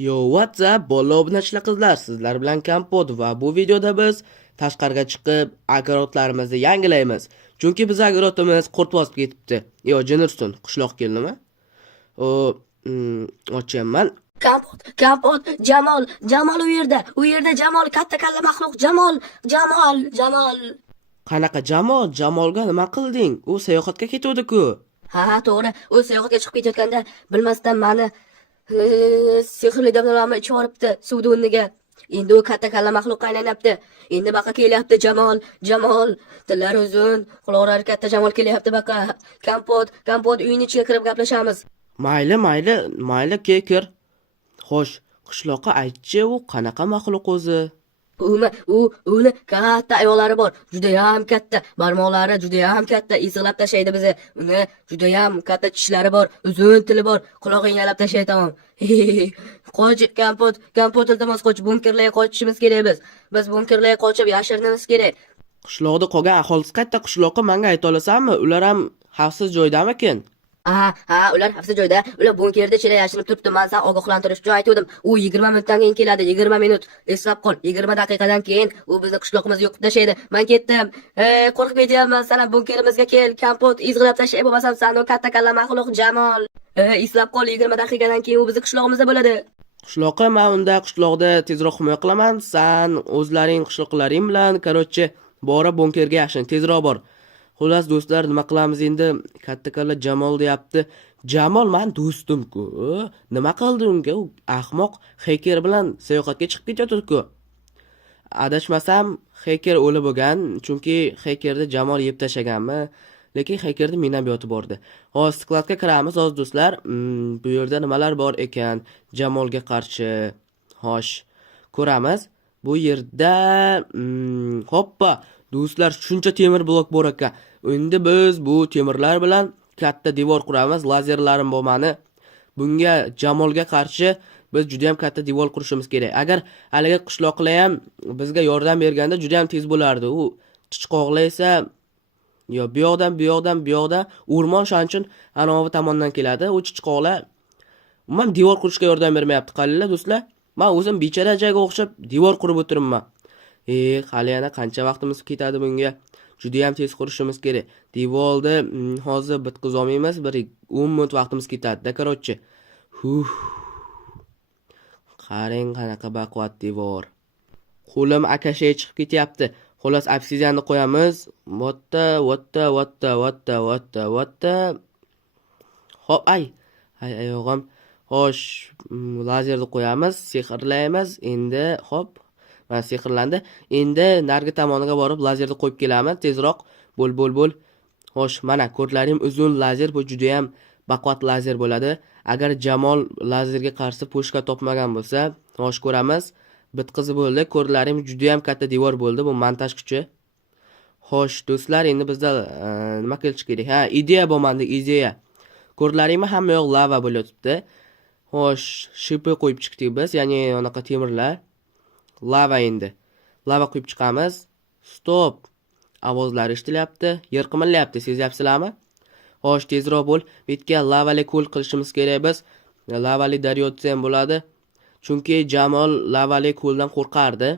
Yo, WhatsApp, bola obunachilar qizlar, sizlar bilan Kompot va bu videoda biz tashqariga chiqib agarotlarimizni yangilaymiz. Chunki biz agarotimiz qurt bosib ketibdi. Yo, Jennerson qishloq keldimi? O, ochyapman. Kapot, Jamol u yerda Jamol, katta kalla maxluq, Jamol. Qanaqa Jamol? Jamolga nima qilding? U sayohatga ketuvdi-ku. Ha, to'g'ri, u sayohatga chiqib ketayotganda bilmasdan mani sehrli damlalarni ichib olibdi suvni o'rniga. Endi u katta kalla maxluqqa aylanayapti. Endi baqa kelyapti Jamol. Tillari uzun, quloqlari katta Jamol kelyapti baqa. Kompot uyning ichiga kirib gaplashamiz. Mayli, kir. Xo'sh, qishloqqa aytchi, u qanaqa maxluq o'zi? Uni katta ayollari bor, judayam katta, barmoqlari judayam katta, isig'lab tashlaydi bizni. Uni judayam katta tishlari bor, uzun tili bor, qulog'ini yalab tashlaydi tamom. Qoch, Kompot iltimos qoch, bunkerlarga qochishimiz kerak biz. Biz bunkerlarga qochib yashirinimiz kerak. Qishloqda qolgan aholisi qayerda? Qishloqqa menga ayta olasanmi? Ular ham xavfsiz joydamikin? Ular xavfsiz joyda. Ular bunkerda ichida yashirinib turibdi. Men sen ogohlantirish uchun aytdim. U 20 minutdan keyin keladi. 20 minut. Eslab qol. 20 daqiqadan keyin u bizni qishloqimizni yo'qib tashlaydi. Men ketdim. Qo'rqib ketyapman. Sen bunkerimizga kel. Kompot izg'ilab tashlay, bo'lmasam sen o katta kalla maxluq Jamol. Eslab qol. 20 daqiqadan keyin u bizni qishlog'imizda bo'ladi. Qishloqqa men unda qishloqda tezroq himoya qilaman. Sen o'zlaring qishloqlaring bilan, короче, borib bunkerga yashin, tezroq bor. Xullas do'stlar, nima qilamiz endi? Katta kalla Jamol deyapti. Jamol men do'stim-ku. Nima qildi unga? U ahmoq Heker bilan sayohatga chiqib ketayotdi-ku. Adashmasam, Heker o'lib bo'lgan, chunki Hekerni Jamol yeb tashlaganmi? Lekin Hekerda minabiyoti bordi. Hozir skladga kiramiz, hozir do'stlar. Bu yerda nimalar bor ekan Jamolga qarshi? Xo'sh, ko'ramiz. Bu yerda hoppa, do'stlar, shuncha temir blok bor ekan. Endi biz bu temirlar bilan katta devor quramiz. Lazerlarim bor mani. Bunga Jamolga qarshi biz juda ham katta devor qurishimiz kerak. Agar haligi qishloqlar ham bizga yordam berganda juda ham tez bo'lardi. U chichqoqlar esa yo bu yoqdan o'rmon shanchun anovi tomondan keladi. U chichqoqlar umuman devor qurishga yordam bermayapti. Qalinglar do'stlar. Men o'zim becharajaga o'xshab devor qurib o'tiribman. Hali yana qancha vaqtimiz ketadi bunga? Juda ham tez qurishimiz kerak. Devorni hozir bitqiz olmaymiz, bir 10 minut vaqtimiz ketadi-da, короче. Qarang qanaqa baquvvat devor. Qo'lim akashaga chiqib ketyapti. Xolos obsidianni qo'yamiz. Vatta. Hop, ay oyog'im. Xo'sh, lazerni qo'yamiz, sehrlaymiz. Endi hop, mana sehrlandi. Endi nargi tomoniga borib lazerni qo'yib kelamiz. Tezroq bo'l. Xo'sh, mana ko'rlarim uzun lazer, bu juda ham baquvvat lazer bo'ladi. Agar Jamol lazerga qarshi pushka topmagan bo'lsa, xo'sh ko'ramiz. Bitqizi bo'ldi. Ko'rlarim juda ham katta devor bo'ldi. Bu montaj kuchi. Xo'sh, do'stlar, endi bizda nima qilish kerak? Ideya bo'lmandi, ideya. Ko'rlaringmi hamma yoq lava bo'layotibdi. Xo'sh, shipi qo'yib chiqdik biz, ya'ni unaqa temirlar. Lava endi. Lava qo'yib chiqamiz. Stop. Ovozlar eshitilyapti, yer qimirlayapti, sezyapsizlarmi? Xo'sh, tezroq bo'l. Bitga lavali ko'l qilishimiz kerak biz. Lavali daryo ham bo'ladi. Chunki Jamol lavali ko'ldan qo'rqardi.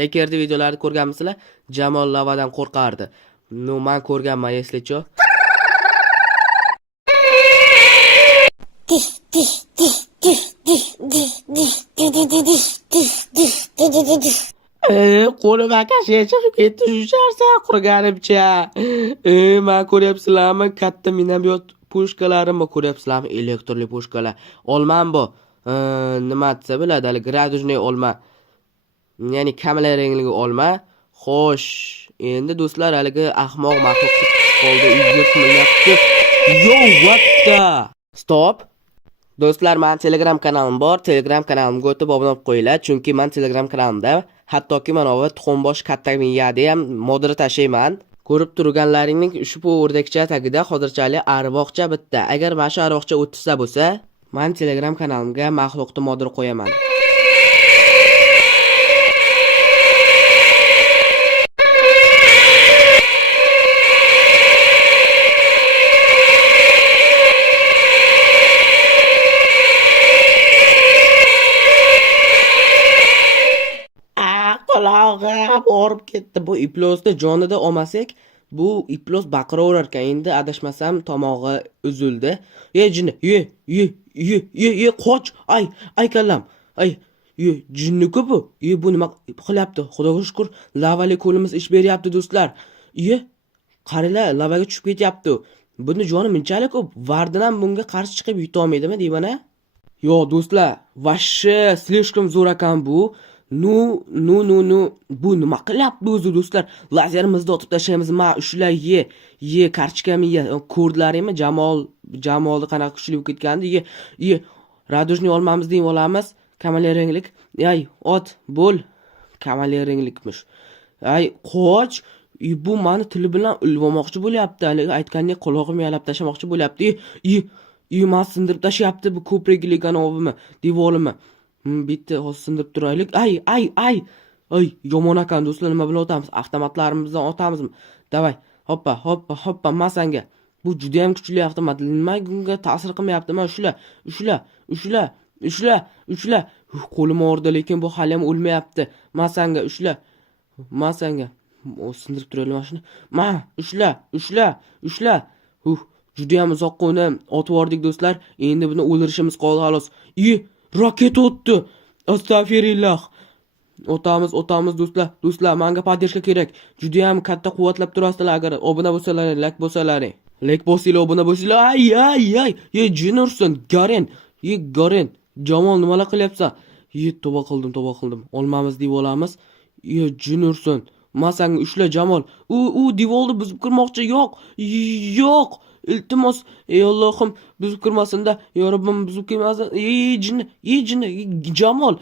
Hekerdi videolarini ko'rganmisizlar? Jamol lavadan qo'rqardi. Men ko'rganman, eslicho. Qo'lim akashaga chiqib ketdi, shusharsan qurganimcha. Men ko'ryapsizlarmi? Katta minabiyot pushkalarimi ko'ryapsizlarmi? Elektrli pushkalar. Olmam bu. Nima desa bo'ladi, hali gradusniy olma. Ya'ni kamera rangligi olma. Xo'sh, endi do'stlar, haligi ahmoq maxluq qoldi, uyga qilyapti. Yo, what the? Stop. Do'stlar, men Telegram kanalim bor. Telegram kanalimga o'tib obuna bo'lib qo'yinglar, chunki men Telegram kanalimda hattoki mana bu tuxumbosh katta miyada ham modra tashlayman. Ko'rib turganlaringning ushbu o'rdakcha tagida hozirchalik arvoqcha bitta. Agar mana shu arvoqcha o'tsa bo'lsa, men Telegram kanalimga maxluqni modra qo'yaman. qulog'i borib ketdi. Bu iplosni jonida olmasak, bu iplos baqiraverar ekan. Endi adashmasam tomog'i uzildi. Jinni, qoch. Ay kallam. Ay, jinni-ku bu. Bu nima qilyapti? Xudoga shukr, lavali qo'limiz ish beryapti do'stlar. Qarilar, lavaga tushib ketyapti. Buni joni minchalik ko'p. Vardan ham bunga qarshi chiqib yuta olmaydimi deyman a? Yo'q do'stlar, vashshe slishkom zo'r ekan bu. Nu. Bu nima qilyapti o'zi do'stlar? Lazerimizni otib tashlaymiz. Ushlar karchkami ko'rdlaringmi? Jamolni qanaqa kuchli bo'lib ketgandi. Radojni olmamiz deb olamiz. Kamaleranglik. Ot, bo'l. Kamaleranglikmish. Qoch. Bu meni tili bilan ulvomoqchi bo'lyapti. Aytgandek qulog'im yalab tashlamoqchi bo'lyapti. Men sindirib tashlayapti bu ko'prikliganovimi, devorimi. Bitta hozir sindirib turaylik. Ay, yomon ekan do'stlar, nima bilan o'tamiz? Avtomatlarimizdan otamizmi? Davay, hoppa, masanga. Bu juda ham kuchli avtomat. Nima bunga ta'sir qilmayapti? Ushla. Qo'lim og'ridi, lekin bu hali ham o'lmayapti. Masanga, masanga. Sindirib turaylik mashina. Ushla. Juda ham uzoqqa uni otib yordik do'stlar. Endi buni o'ldirishimiz qoldi xolos. Raket o'tdi. Astag'firullah. O'tamiz do'stlar, menga podдержка kerak. Juda ham katta quvvatlab turasizlar agar obuna bo'lsalaring, like bo'lsalaring. Like bosinglar, obuna bo'lsanglar. Ay, jin ursin. Garen. Jamol nimalar qilyapsan? Tavba qildim. Olmamiz deb olamiz. Jin ursin. Masang ushla Jamol. U devorni buzib kirmoqchi. Yo'q. Iltimos, ey Allohim, buzib kirmasin-da. Ya Robbim, buzib kirmasin. Jinni, Jamol.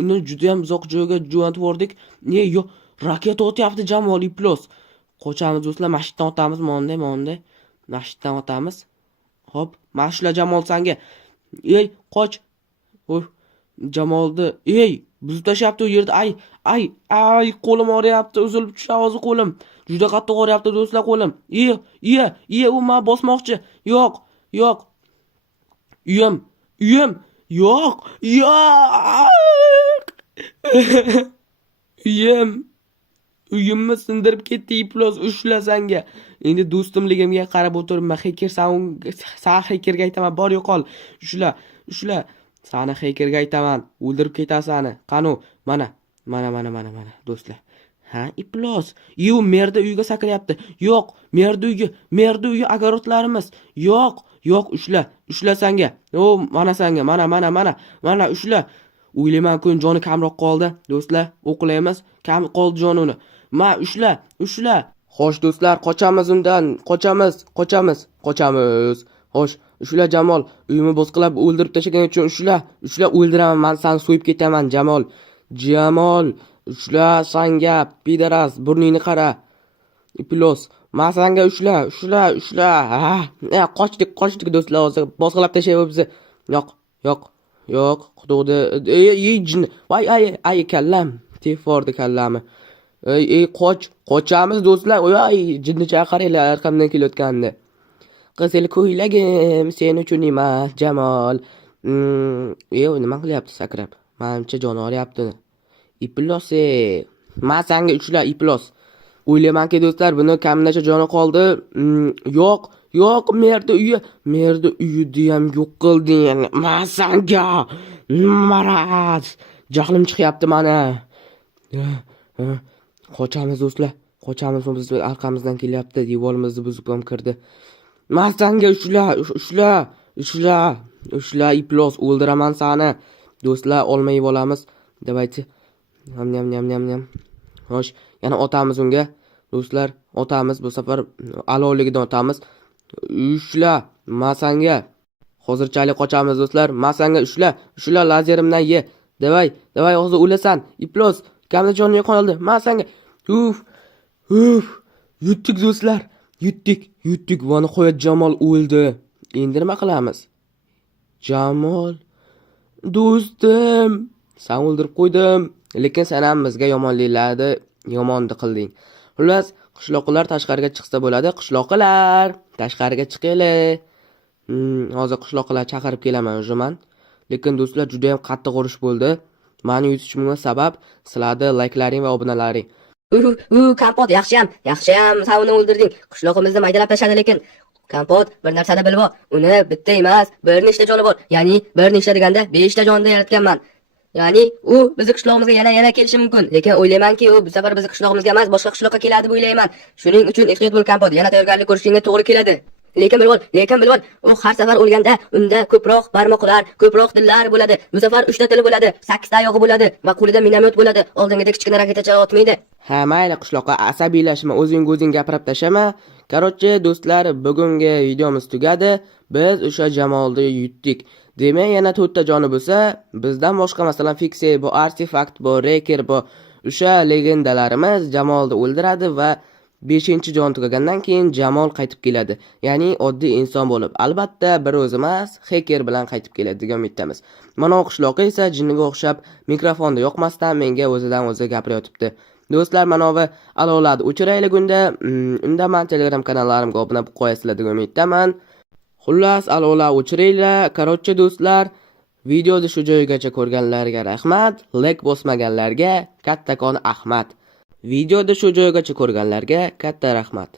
Uni juda ham uzoq joyga jo'natib yubordik. Yo'q, raketa otyapti Jamol iplos. Qochamiz do'stlar, masjiddan otamiz, monday. Masjiddan otamiz. Hop, mashla Jamol sanga. Qoch. Jamolni, buzib tashyapti u yerda. Ay, qo'lim og'riyapti, uzilib tushadi hozir qo'lim. Juda qattiq og'riyapti do'stlar qo'lim. U men bosmoqchi. Yo'q. Uyim. Yo'q. Uyimni sindirib ketdi iplos, ushlasanga. Endi do'stimligimga qarab o'tiribman. Hekerga aytaman, bor yo'qol. Ushla. Sani hekerga aytaman, o'ldirib ketasan sani. Qani, mana do'stlar. Iplos. Merda uyiga sakrayapti. Yo'q, merda uyi agarodlarimiz. Yo'q, ushla sanga. Mana sanga, mana ushla. O'ylayman-ku joni kamroq qoldi. Do'stlar, o'qlaymiz. Kam qoldi joni uni. Ushla. Xo'sh do'stlar, qochamiz undan. Qochamiz. Xo'sh, ushla Jamol. Uyimni bosqilab o'ldirib tashlagan uchun ushla, o'ldiraman. Men seni so'yib ketaman Jamol. Ushla sanga, pidaras, burningni qara. Iplos. Men sanga ushla. Qochdik do'stlar, hozir bosqilab tashlaydi bizni. Yo'q, xudoda. Jin. Ay kallam. Tefordi kallami. Qochamiz do'stlar. Jinni chaqiraylar arqamdan kelayotganda. Qizil ko'ylagim sen uchun emas, Jamol. Nima qilyapti sakrab? Menimcha joni og'riyapti. Iplos. Men senga ushla iplos. O'ylaymanki do'stlar, buni kaminacha joni qoldi. Yo'q, merda uyni ham yo'q qilding. Men senga maraz. Jahlim chiqyapti mana. Qochamiz do'stlar. Biz arqamizdan kelyapti. Devorimizni buzib ham kirdi. Men senga ushla iplos, o'ldiraman seni. Do'stlar, olmay olamiz. Davaychi. Nyam. Xo'sh, yana otamiz unga. Do'stlar, otamiz bu safar alovligidan otamiz. Ushla, men senga. Hozirchalik qochamiz do'stlar. Men senga ushla lazerimdan ye. Davay, hozir o'lasan. Iplos, kamda joni qoldi. Men senga. Yutdik do'stlar. Yutdik. Vani qo'yat Jamol o'ldi. Endi nima qilamiz? Jamol, do'stim, sen o'ldirib qo'ydim. Lekin sen ham bizga yomonliklarni yomonni qilding. Xullas, qishloqlar tashqariga chiqsa bo'ladi. Qishloqlar, tashqariga chiqinglar. Hozir qishloqlar chaqirib kelaman o'zim. Lekin do'stlar, juda ham qattiq urush bo'ldi. Mani yutishimga sabab sizlarni layklaring va obunalaring. Kompot yaxshiyam sen uni o'ldirding. Qishloqimizni maydalab tashladi lekin Kompot bir narsani bilib ol. Uni bitta emas, bir nechta joni bor. Ya'ni bir nechta deganda 5 ta jonda yaratganman. Ya'ni u bizni qishlog'imizga yana kelishi mumkin. Lekin o'ylaymanki, u bu safar bizni qishlog'imizga emas, boshqa qishloqqa keladi deb o'ylayman. Shuning uchun ehtiyot bo'l Kompot. Yana tayyorgarlik ko'rishingga to'g'ri keladi. Lekin bilib ol, u har safar o'lganda unda ko'proq barmoqlar, ko'proq dillar bo'ladi. Bu safar 3 ta tili bo'ladi, 8 ta oyog'i bo'ladi va qo'lida minomyot bo'ladi. Oldingidek kichkina raketacha otmaydi. Ha, mayli qishloqqa asabiylashma, o'zing gapirib tashama. Короче, do'stlar, bugungi videomiz tugadi. Biz o'sha Jamolni yutdik. Demak, yana 4 ta joni bo'lsa, bizdan boshqa masalan Fixey, bu Artifact, bu Reker, bu o'sha legendalarimiz Jamolni o'ldiradi va 5-jon tugagandan keyin Jamol qaytib keladi. Ya'ni oddiy inson bo'lib, albatta bir o'zi emas, hacker bilan qaytib keladi degan umiddamiz. Mana bu qishloqqa esa jinniga o'xshab mikrofonda yoqmasdan menga o'zidan o'zi gapirayotibdi. Do'stlar, mana bu alovlarni o'chiraylik undaman Telegram kanallarimga obuna bo'lib qo'yasizlar degan umiddaman. Xullas, alovlar o'chiringlar. Короче, do'stlar, videoni shu joygacha ko'rganlarga rahmat, like bosmaganlarga kattakon ahmat. Videoda shu joygacha ko'rganlarga katta rahmat.